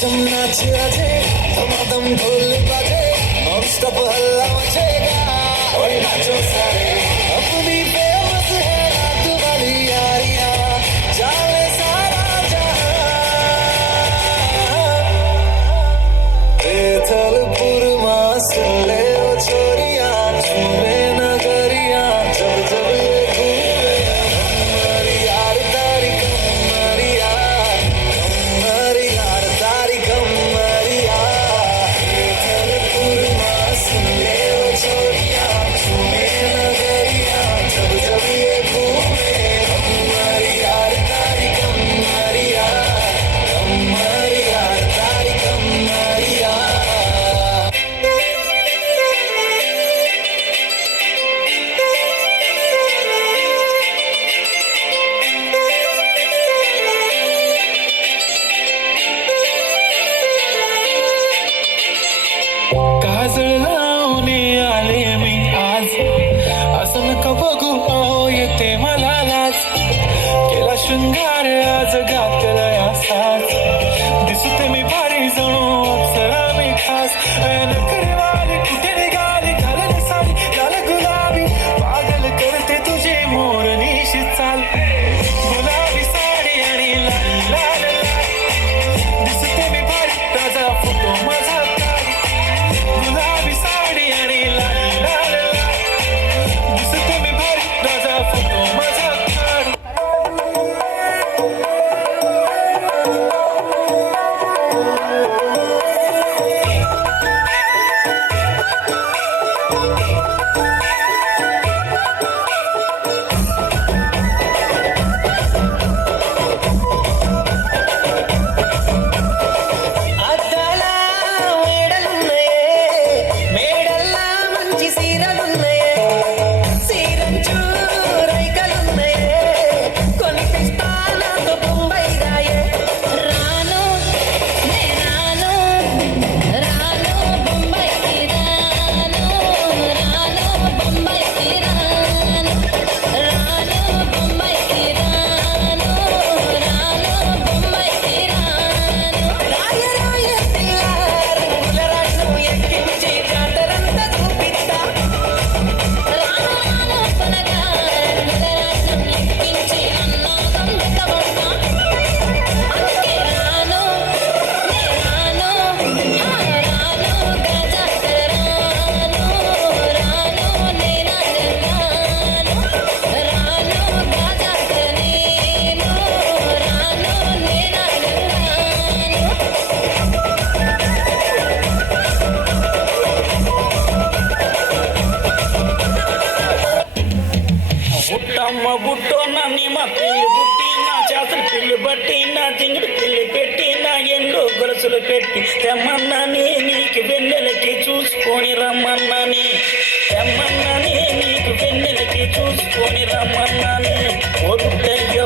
चम नाच आजे धमाधम ढोल बाजे नॉन स्टॉप हल्ला मचेगा और नाचो सारे अपनी फेमस है रात वाली यारियां जाने सारा जहां बेथलपुर मासले ओ छोरियां झूमे नगरियां जब जब ये घूमे हमारी यार तारी कमरिया हमारी यार तारी कमरिया बेथलपुर मासले ओ छोरियां झूमे नगरियां जब जब ये घूमे हमारी यार तारी कमरिया हमारी यार तारी कमरिया काजळ लावणे आले मी आज असं नका बघू अहो येते मला लाज केला शृंगार आज घातला या साज दिसते मी भारी जणू अप्सरा मी खास नखरे वाली कुठे निघाली घालले साडी लाल गुलाबी पागल करते तुझी मोरनीशी चाल गुलाबी साडी आणि लाल लाल लाल दिसते मी भारी ताजा फोटो माझा गुलाबी साडी आणि लाल लाल लाल दिसते मी भारी राजा फोटो माझा काढ అద్దాలా మేడలున్నాయే మేడల్లా మంచి సీరలున్నాయే సీరంచు రైకలున్నాయే కొనిపిస్తా నాతో బొంబాయి రాయే రాను నే రాను రాను బొంబాయికి రాను రాను బొంబాయికి రాను రాను బొంబాయికి రాను రాను బొంబాయికి రాను రాయ రాయ పిల్లారు ములరాజు ఎక్కించి జాతరంతా చూపిస్తా రాను రాను పలగారు ములరాజు ఎక్కించి అన్నాగం ఎత్తబడతా అందుకే రాను నే రాను రాను గజాకర రాను రాను నేనా రాను రాను గజాకర నేను రాను నేనా రాను బుట్టమ్మ బుట్టో నన్ను మా పిల్లి బుట్టి నా చేతులు పిల్లి బట్టి నా జింగిడి పిల్లి పెట్టి నా ఎండు గొలుసులు పెట్టి తెమ్మన్నాని నీకు వెన్నెలకి చూసుకొని రమ్మన్నాని తెమ్మన్నాని నీకు వెన్నెలకి చూసుకొని రమ్మన్నాని ఒరుటయ్య